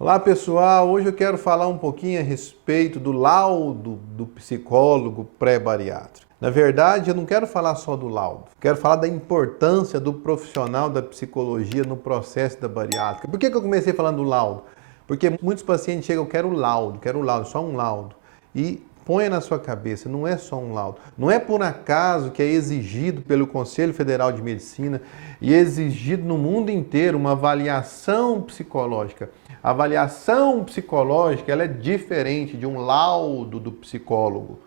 Olá pessoal, hoje eu quero falar um pouquinho a respeito do laudo do psicólogo pré-bariátrico. Na verdade, eu não quero falar só do laudo, quero falar da importância do profissional da psicologia no processo da bariátrica. Por que eu comecei falando do laudo? Porque muitos pacientes chegam, eu quero laudo, só um laudo. E ponha na sua cabeça, não é só um laudo. Não é por acaso que é exigido pelo Conselho Federal de Medicina e é exigido no mundo inteiro uma avaliação psicológica. A avaliação psicológica ela é diferente de um laudo do psicólogo.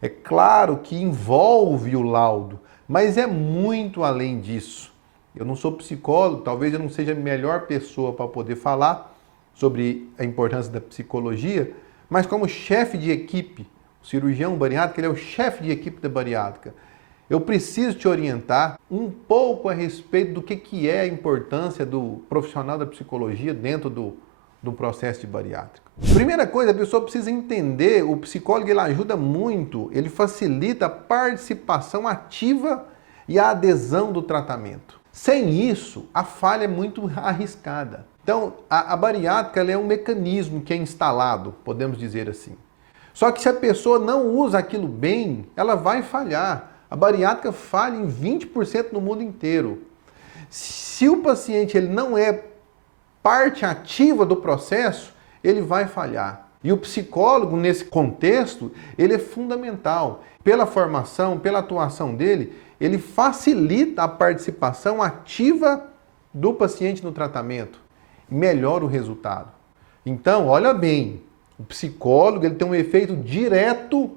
É claro que envolve o laudo, mas é muito além disso. Eu não sou psicólogo, talvez eu não seja a melhor pessoa para poder falar sobre a importância da psicologia, mas como chefe de equipe, o cirurgião bariátrico, ele é o chefe de equipe da bariátrica. Eu preciso te orientar um pouco a respeito do que é a importância do profissional da psicologia dentro do processo de bariátrica. Primeira coisa, a pessoa precisa entender, o psicólogo ele ajuda muito, ele facilita a participação ativa e a adesão do tratamento. Sem isso, a falha é muito arriscada. Então, a bariátrica ela é um mecanismo que é instalado, podemos dizer assim. Só que se a pessoa não usa aquilo bem, ela vai falhar. A bariátrica falha em 20% no mundo inteiro. Se o paciente ele não é parte ativa do processo, ele vai falhar. E o psicólogo, nesse contexto, ele é fundamental. Pela formação, pela atuação dele, ele facilita a participação ativa do paciente no tratamento e melhora o resultado. Então, olha bem, o psicólogo ele tem um efeito direto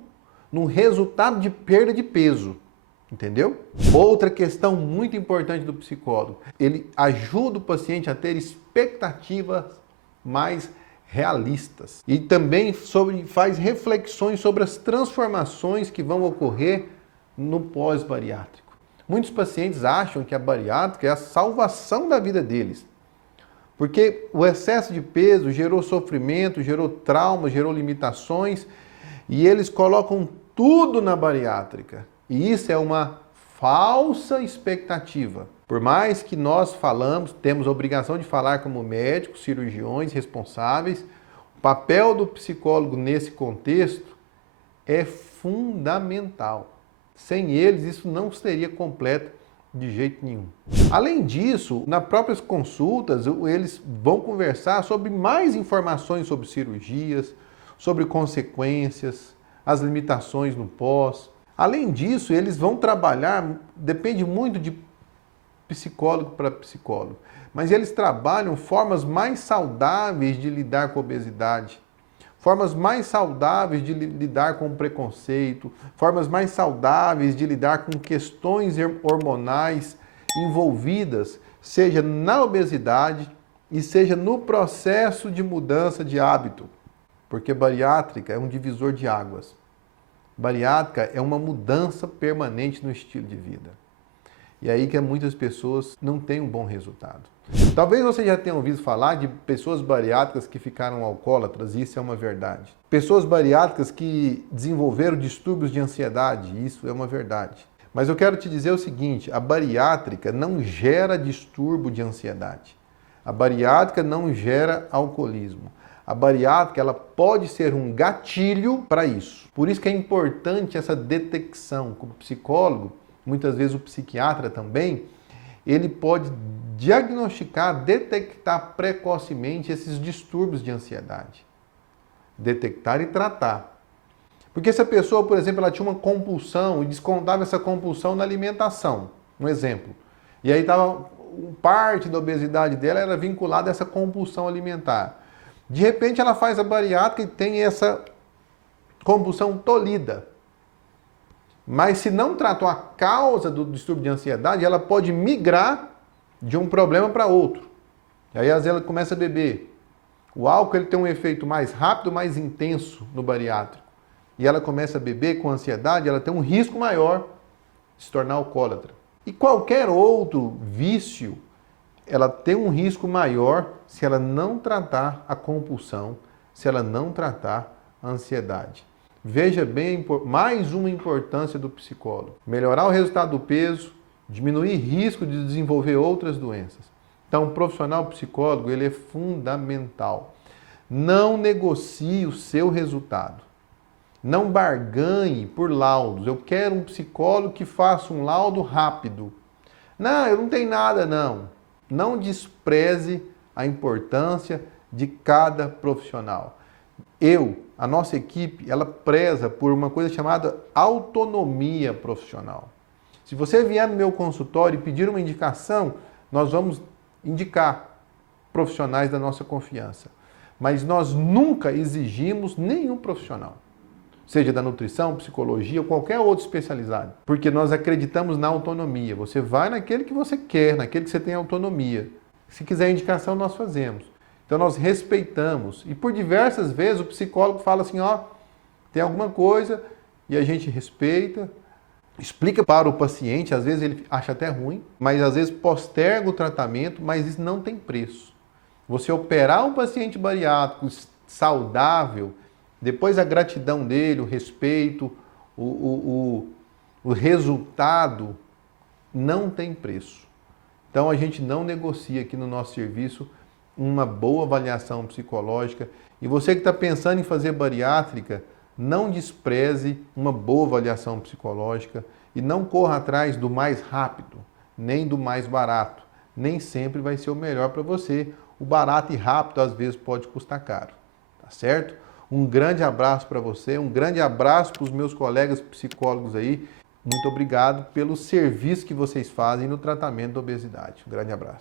no resultado de perda de peso. Entendeu? Outra questão muito importante do psicólogo, ele ajuda o paciente a ter expectativas mais realistas e também faz reflexões sobre as transformações que vão ocorrer no pós-bariátrico. Muitos pacientes acham que a bariátrica é a salvação da vida deles, porque o excesso de peso gerou sofrimento, gerou trauma, gerou limitações e eles colocam tudo na bariátrica. E isso é uma falsa expectativa. Por mais que nós falamos, temos a obrigação de falar como médicos, cirurgiões, responsáveis, o papel do psicólogo nesse contexto é fundamental. Sem eles, isso não seria completo de jeito nenhum. Além disso, nas próprias consultas, eles vão conversar sobre mais informações sobre cirurgias, sobre consequências, as limitações no pós. Além disso, eles vão trabalhar, depende muito de psicólogo para psicólogo, mas eles trabalham formas mais saudáveis de lidar com a obesidade, formas mais saudáveis de lidar com o preconceito, formas mais saudáveis de lidar com questões hormonais envolvidas, seja na obesidade e seja no processo de mudança de hábito, porque bariátrica é um divisor de águas. Bariátrica é uma mudança permanente no estilo de vida. E aí que muitas pessoas não têm um bom resultado. Talvez você já tenha ouvido falar de pessoas bariátricas que ficaram alcoólatras, isso é uma verdade. Pessoas bariátricas que desenvolveram distúrbios de ansiedade, isso é uma verdade. Mas eu quero te dizer o seguinte, a bariátrica não gera distúrbio de ansiedade. A bariátrica não gera alcoolismo. A bariátrica ela pode ser um gatilho para isso. Por isso que é importante essa detecção. Como psicólogo, muitas vezes o psiquiatra também, ele pode diagnosticar, detectar precocemente esses distúrbios de ansiedade. Detectar e tratar. Porque se a pessoa, por exemplo, ela tinha uma compulsão e descontava essa compulsão na alimentação, um exemplo, e aí estava parte da obesidade dela era vinculada a essa compulsão alimentar. De repente ela faz a bariátrica e tem essa compulsão tolhida. Mas se não tratou a causa do distúrbio de ansiedade, ela pode migrar de um problema para outro. E aí às vezes ela começa a beber. O álcool ele tem um efeito mais rápido, mais intenso no bariátrico. E ela começa a beber com ansiedade, ela tem um risco maior de se tornar alcoólatra. E qualquer outro vício, ela tem um risco maior se ela não tratar a compulsão, se ela não tratar a ansiedade. Veja bem, mais uma importância do psicólogo. Melhorar o resultado do peso, diminuir risco de desenvolver outras doenças. Então, o profissional psicólogo, ele é fundamental. Não negocie o seu resultado. Não barganhe por laudos. Eu quero um psicólogo que faça um laudo rápido. Não, eu não tenho nada, não. Não despreze a importância de cada profissional. A nossa equipe, ela preza por uma coisa chamada autonomia profissional. Se você vier no meu consultório e pedir uma indicação, nós vamos indicar profissionais da nossa confiança. Mas nós nunca exigimos nenhum profissional, seja da nutrição, psicologia ou qualquer outro especializado, porque nós acreditamos na autonomia. Você vai naquele que você quer, naquele que você tem autonomia. Se quiser indicação, nós fazemos. Então nós respeitamos. E por diversas vezes o psicólogo fala assim, ó, tem alguma coisa e a gente respeita, explica para o paciente, às vezes ele acha até ruim, mas às vezes posterga o tratamento, mas isso não tem preço. Você operar um paciente bariátrico saudável, depois a gratidão dele, o respeito, o resultado não tem preço. Então a gente não negocia aqui no nosso serviço uma boa avaliação psicológica. E você que está pensando em fazer bariátrica, não despreze uma boa avaliação psicológica e não corra atrás do mais rápido, nem do mais barato. Nem sempre vai ser o melhor para você. O barato e rápido às vezes pode custar caro, tá certo? Um grande abraço para você, um grande abraço para os meus colegas psicólogos aí. Muito obrigado pelo serviço que vocês fazem no tratamento da obesidade. Um grande abraço.